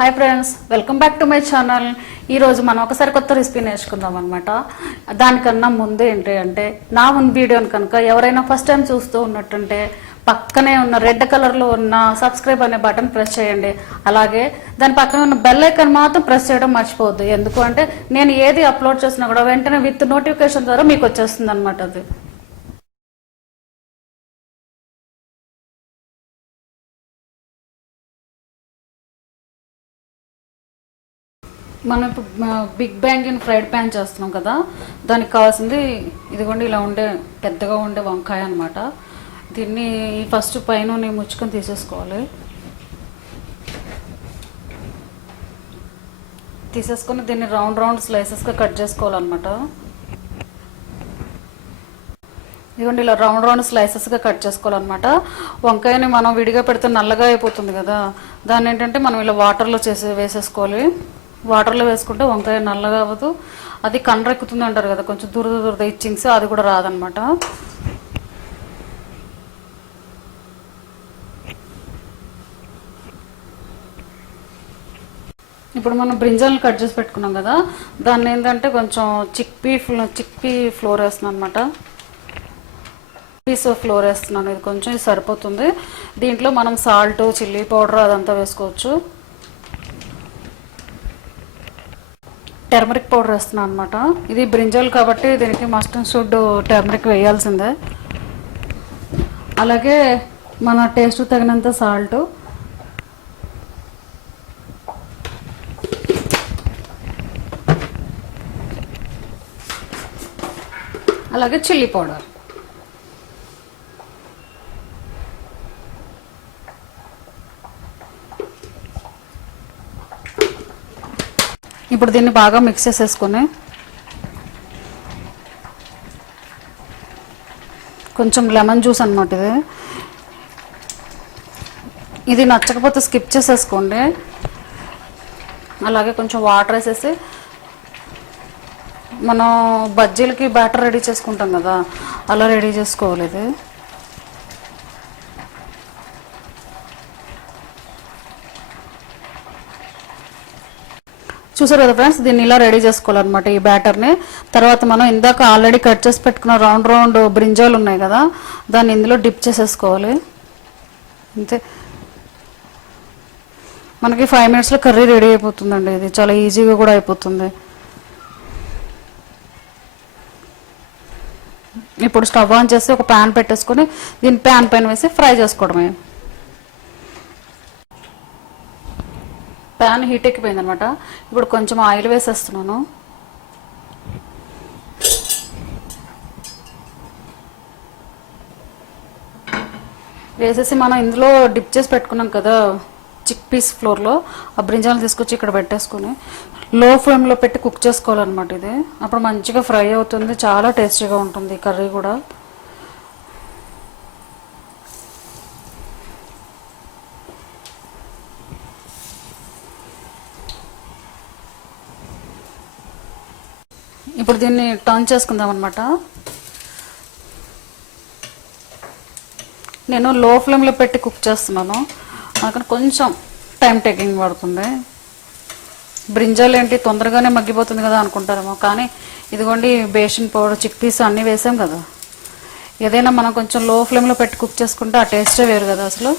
Hi friends, welcome back to my channel. ఈరోజు మనం ఒకసారి కొత్త రెసిపీ నేర్చుకుందాం అనమాట. దానికన్నా ముందు ఏంటి అంటే నా వీడియోని కనుక ఎవరైనా ఫస్ట్ టైం చూస్తూ ఉన్నట్టుంటే పక్కనే ఉన్న రెడ్ కలర్లో ఉన్న సబ్స్క్రైబ్ అనే బటన్ ప్రెస్ చేయండి. అలాగే దాని పక్కన ఉన్న బెల్ ఐకాన్ మాత్రం ప్రెస్ చేయడం మర్చిపోవద్దు. ఎందుకు అంటే నేను ఏది అప్లోడ్ చేసినా కూడా వెంటనే విత్ నోటిఫికేషన్ ద్వారా మీకు వచ్చేస్తుంది అనమాట. అది మనం ఇప్పుడు బిగ్ బ్యాంగిన్ ఫ్రైడ్ ప్యాన్ చేస్తున్నాం కదా, దానికి కావాల్సింది ఇదిగోండి ఇలా ఉండే పెద్దగా ఉండే వంకాయ అనమాట. దీన్ని ఫస్ట్ పైన ముచ్చుకొని తీసేసుకోవాలి. తీసేసుకొని దీన్ని రౌండ్ రౌండ్ స్లైసెస్గా కట్ చేసుకోవాలన్నమాట. ఇదిగోండి ఇలా రౌండ్ రౌండ్ స్లైసెస్గా కట్ చేసుకోవాలన్నమాట. వంకాయని మనం విడిగా పెడితే నల్లగా అయిపోతుంది కదా, దాన్ని ఏంటంటే మనం ఇలా వాటర్లో వేసేసుకోవాలి. వాటర్లో వేసుకుంటే వంకాయ నల్లగా అవ్వదు, అది కండ్రెక్కుతుంది అంటారు కదా, కొంచెం దురద ఇచ్చింగ్స్ అది కూడా రాదనమాట. ఇప్పుడు మనం బ్రింజాల్ని కట్ చేసి పెట్టుకున్నాం కదా, దాన్ని ఏంటంటే కొంచెం చిక్పీ ఫ్లోర్ వేస్తున్నాను అనమాట. పీస్ ఫ్లోర్ వేస్తున్నాను, ఇది కొంచెం ఇది సరిపోతుంది. దీంట్లో మనం సాల్ట్, చిల్లీ పౌడర్ అదంతా వేసుకోవచ్చు. టర్మరిక్ పౌడర్ వేస్తున్నాను అనమాట. ఇది బ్రింజల్ కాబట్టి దీనికి మస్ట్ అండ్ షుడ్ టర్మరిక్ వేయాల్సిందే. అలాగే మన టేస్ట్ తగినంత సాల్ట్, అలాగే చిల్లీ పౌడర్. ఇప్పుడు దీన్ని బాగా మిక్స్ చేసేసుకొని కొంచెం లెమన్ జ్యూస్ అనమాట. ఇది నచ్చకపోతే స్కిప్ చేసేసుకోండి. అలాగే కొంచెం వాటర్ వేసేసి మనం బజ్జీలకి బ్యాటర్ రెడీ చేసుకుంటాం కదా, అలా రెడీ చేసుకోవాలి. ఇది చూసారు కదా ఫ్రెండ్స్, దీన్ని ఇలా రెడీ చేసుకోవాలన్నమాట ఈ బ్యాటర్ని. తర్వాత మనం ఇందాక ఆల్రెడీ కట్ చేసి పెట్టుకున్న రౌండ్ రౌండ్ బ్రింజాలు ఉన్నాయి కదా, దాన్ని ఇందులో డిప్ చేసేసుకోవాలి. అంతే, మనకి 5 minutesలో కర్రీ రెడీ అయిపోతుందండి. ఇది చాలా ఈజీగా కూడా అయిపోతుంది. ఇప్పుడు స్టవ్ ఆన్ చేసి ఒక ప్యాన్ పెట్టేసుకొని దీన్ని ప్యాన్ పైన వేసి ఫ్రై చేసుకోవడమే. ప్యాన్ హీట్ ఎక్కిపోయింది అనమాట. ఇప్పుడు కొంచెం ఆయిల్ వేసేస్తున్నాను. వేసేసి మనం ఇందులో డిప్ చేసి పెట్టుకున్నాం కదా చిక్పీస్ ఫ్లోర్లో, ఆ బ్రింజాలు తీసుకొచ్చి ఇక్కడ పెట్టేసుకొని లో ఫ్లేమ్లో పెట్టి కుక్ చేసుకోవాలన్నమాట. ఇది అప్పుడు మంచిగా ఫ్రై అవుతుంది, చాలా టేస్టీగా ఉంటుంది కర్రీ కూడా. ఇప్పుడు దీన్ని టర్న్ చేసుకుందాం అనమాట. నేను లో ఫ్లేమ్లో పెట్టి కుక్ చేస్తున్నాను, అందుకని కొంచెం టైం టేకింగ్ పడుతుంది. బ్రింజాల్ ఏంటి తొందరగానే మగ్గిపోతుంది కదా అనుకుంటారేమో, కానీ ఇదిగోండి బేషన్ పౌడర్, చిక్పీస్ అన్నీ వేసాం కదా. ఏదైనా మనం కొంచెం లో ఫ్లేమ్లో పెట్టి కుక్ చేసుకుంటే ఆ టేస్టే వేరు కదా అసలు.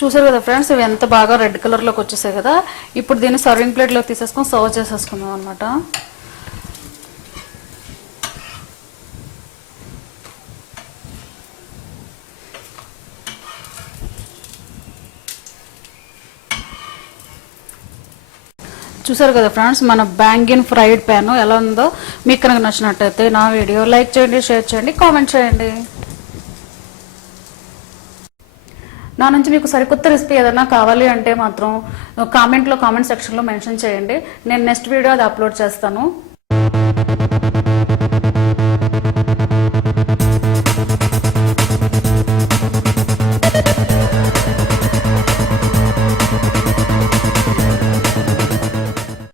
చూసారు కదా ఫ్రెండ్స్, ఇవి ఎంత బాగా రెడ్ కలర్లోకి వచ్చేసాయి కదా. ఇప్పుడు దీన్ని సర్వింగ్ ప్లేట్లో తీసేసుకొని సర్వ్ చేసేసుకుందాం అనమాట. చూసారు కదా ఫ్రెండ్స్, మన బ్యాంగిన్ ఫ్రైడ్ ప్యాన్ ఎలా ఉందో. మీకు కనుక నచ్చినట్టయితే నా వీడియో లైక్ చేయండి, షేర్ చేయండి, కామెంట్ చేయండి. నా నుంచి మీకు సరికొత్త రెసిపీ ఏదైనా కావాలి అంటే మాత్రం కామెంట్ సెక్షన్లో మెన్షన్ చేయండి. నేను నెక్స్ట్ వీడియో అది అప్లోడ్ చేస్తాను.